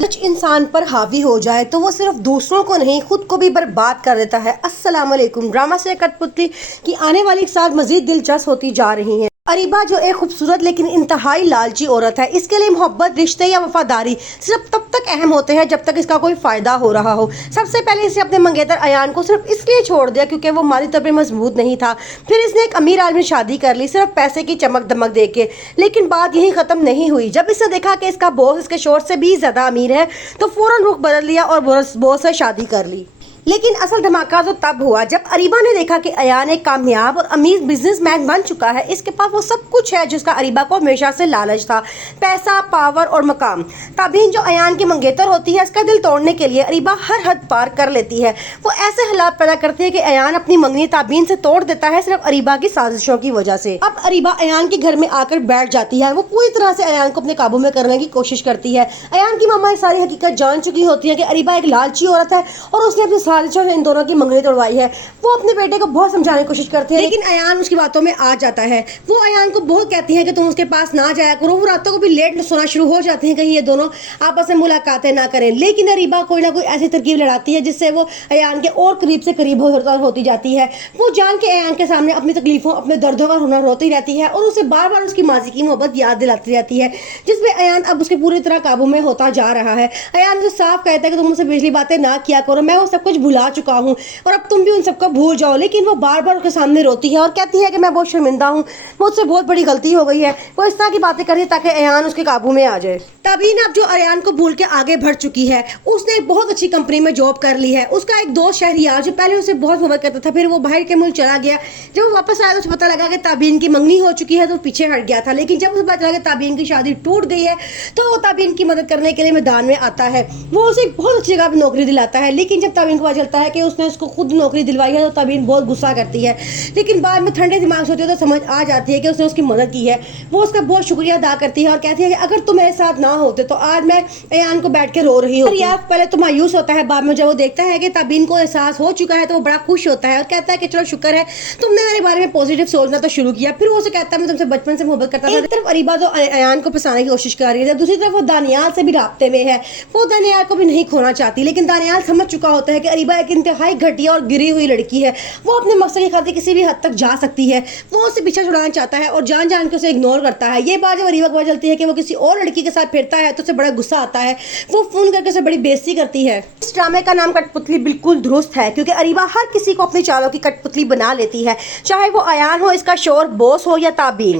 لالچ انسان پر حاوی ہو جائے تو وہ صرف دوسروں کو نہیں خود کو بھی برباد کر دیتا ہے۔ السلام علیکم۔ ڈرامہ سے کٹ پتلی کی آنے والی سال مزید دلچسپ ہوتی جا رہی ہیں۔ اریبہ جو ایک خوبصورت لیکن انتہائی لالچی عورت ہے، اس کے لیے محبت، رشتے یا وفاداری صرف تب تک اہم ہوتے ہیں جب تک اس کا کوئی فائدہ ہو رہا ہو۔ سب سے پہلے اسے اپنے منگیتر ایان کو صرف اس لیے چھوڑ دیا کیونکہ وہ مالی طور پر مضبوط نہیں تھا۔ پھر اس نے ایک امیر آدمی سے شادی کر لی صرف پیسے کی چمک دمک دے کے۔ لیکن بات یہیں ختم نہیں ہوئی۔ جب اس نے دیکھا کہ اس کا باس اس کے شوہر سے بھی زیادہ امیر ہے تو فوراً رخ بدل لیا اور باس سے شادی کر لی۔ لیکن اصل دھماکہ تو تب ہوا جب اریبہ نے دیکھا کہ ایان ایک کامیاب اور امیر بزنس مین بن چکا ہے۔ اس کے پاس وہ سب کچھ ہے جس کا اریبہ کو ہمیشہ سے لالچ تھا: پیسہ، پاور اور مقام۔ تابین جو ایان کی منگیتر ہوتی ہے، اس کا دل توڑنے کے لیے اریبہ ہر حد پار کر لیتی ہے۔ وہ ایسے حالات پیدا کرتی ہے کہ ایان اپنی منگنی تابین سے توڑ دیتا ہے صرف اریبہ کی سازشوں کی وجہ سے۔ اب اریبہ ایان کے گھر میں آ کر بیٹھ جاتی ہے۔ وہ پوری طرح سے ایان کو اپنے قابو میں کرنے کی کوشش کرتی ہے۔ ایان کی ماما یہ ساری حقیقت جان چکی ہوتی ہے کہ اریبہ ایک لالچی عورت ہے اور اس نے اپنی سازشوں سے ان دونوں کی منگنی توڑوائی ہے۔ وہ اپنے بیٹے کو بہت سمجھانے کی کوشش کرتی ہے لیکن ایان اس کی باتوں میں آ جاتا ہے۔ وہ ایان کو بہت کہتی ہے کہ تم اس کے پاس نہ جایا کرو۔ وہ راتوں کو بھی لیٹ سونا شروع ہو جاتے ہیں کہیں یہ دونوں آپس میں ملاقاتیں نہ کریں۔ لیکن اریبہ کوئی نہ کوئی ایسی ترکیب لڑاتی ہے جس سے وہ ایان کے اور قریب سے قریب ہوتی جاتی ہے۔ وہ جان کے ایان کے سامنے اپنی تکلیفوں، اپنے دردوں کا ہنر روتی رہتی ہے اور اسے بار بار اس کی ماضی کی محبت یاد دلاتی رہتی ہے جس میں ایان اب اس کے پوری طرح قابو میں ہوتا جا رہا ہے۔ ایان اسے صاف کہتا ہے کہ تم مجھ سے پچھلی باتیں نہ کیا کرو، میں وہ سب کچھ بھلا چکا ہوں اور اب تم بھی ان سب کو بھول جاؤ۔ لیکن وہ بار بار اس کے سامنے روتی ہے اور کہتی ہے کہ میں بہت شرمندہ ہوں، مجھ سے بہت بڑی غلطی ہو گئی ہے۔ وہ اس طرح کی باتیں کرتی ہے تاکہ ایان اس کے قابو میں آ جائے۔ تابین اب جو ایان کو بھول کے آگے بڑھ چکی ہے، اس نے ایک بہت اچھی کمپنی میں جاب کر لی ہے۔ اس کا ایک دوست شہریار جو پہلے اسے بہت محبت کرتا تھا، پھر وہ باہر کے ملک چلا گیا۔ جب وہ واپس آیا تو اسے پتہ لگا کہ تابین کی منگنی ہو چکی ہے تو پیچھے ہٹ گیا تھا۔ لیکن جب اسے پتہ لگا کہ تابین کی شادی ٹوٹ گئی ہے تو وہ تابین کی مدد کرنے کے لیے میدان میں آتا ہے۔ وہ اسے ایک بہت اچھی جگہ پہ نوکری دلاتا ہے۔ لیکن جب تابین کو پتہ چلتا ہے کہ اس نے اس کو خود نوکری دلوائی ہے تو تابین بہت غصہ کرتی ہے، لیکن بعد میں ٹھنڈے دماغ سے ہوتی ہے تو سمجھ آ جاتی ہے کہ اس نے اس کی مدد کی ہے۔ وہ اس کا بہت شکریہ ادا کرتی ہے اور کہتی ہے کہ اگر تم میرے ساتھ نہ ہوتے تو آج میں ایان کو بیٹھ کے رو رہی ہوتی۔ ریاض پہلے تو مایوس ہوتا ہے، بعد میں جب وہ دیکھتا ہے کہ تابین کو احساس ہو چکا ہے تو وہ بڑا خوش ہوتا ہے اور کہتا ہے کہ چلو شکر ہے تم نے میرے بارے میں پازیٹیو سوچنا تو شروع کیا۔ پھر وہ اسے کہتا ہے میں تم سے بچپن سے محبت کرتا تھا۔ ایک طرف اریبہ تو ایان کو پھنسانے کی کوشش کر رہی ہے، دوسری طرف وہ دانیال سے بھی رابطے میں ہے۔ وہ دانیال کو بھی نہیں کھونا چاہتی، لیکن دانیال سمجھ چکا ہوتا ہے کہ اریبہ ایک انتہائی گھٹیا اور گری ہوئی لڑکی ہے۔ وہ اپنے مقصد کی خاطر کسی بھی حد تک جا سکتی ہے۔ وہ اسے پیچھے چھڑانا چاہتا ہے اور جان جان کے اسے اگنور کرتا ہے۔ یہ بات جب اریبہ کو پتہ چلتی ہے کہ وہ کسی اور لڑکی کے ساتھ پھرتا ہے تو اسے بڑا غصہ آتا ہے۔ وہ فون کر کے اسے بڑی بےعزتی کرتی ہے۔ اس ڈرامے کا نام کٹ پتلی بالکل درست ہے کیونکہ اریبہ ہر کسی کو اپنی چالوں کی کٹ پتلی بنا لیتی ہے، چاہے وہ ایان ہو، اس کا شوہر، باس ہو یا تابین۔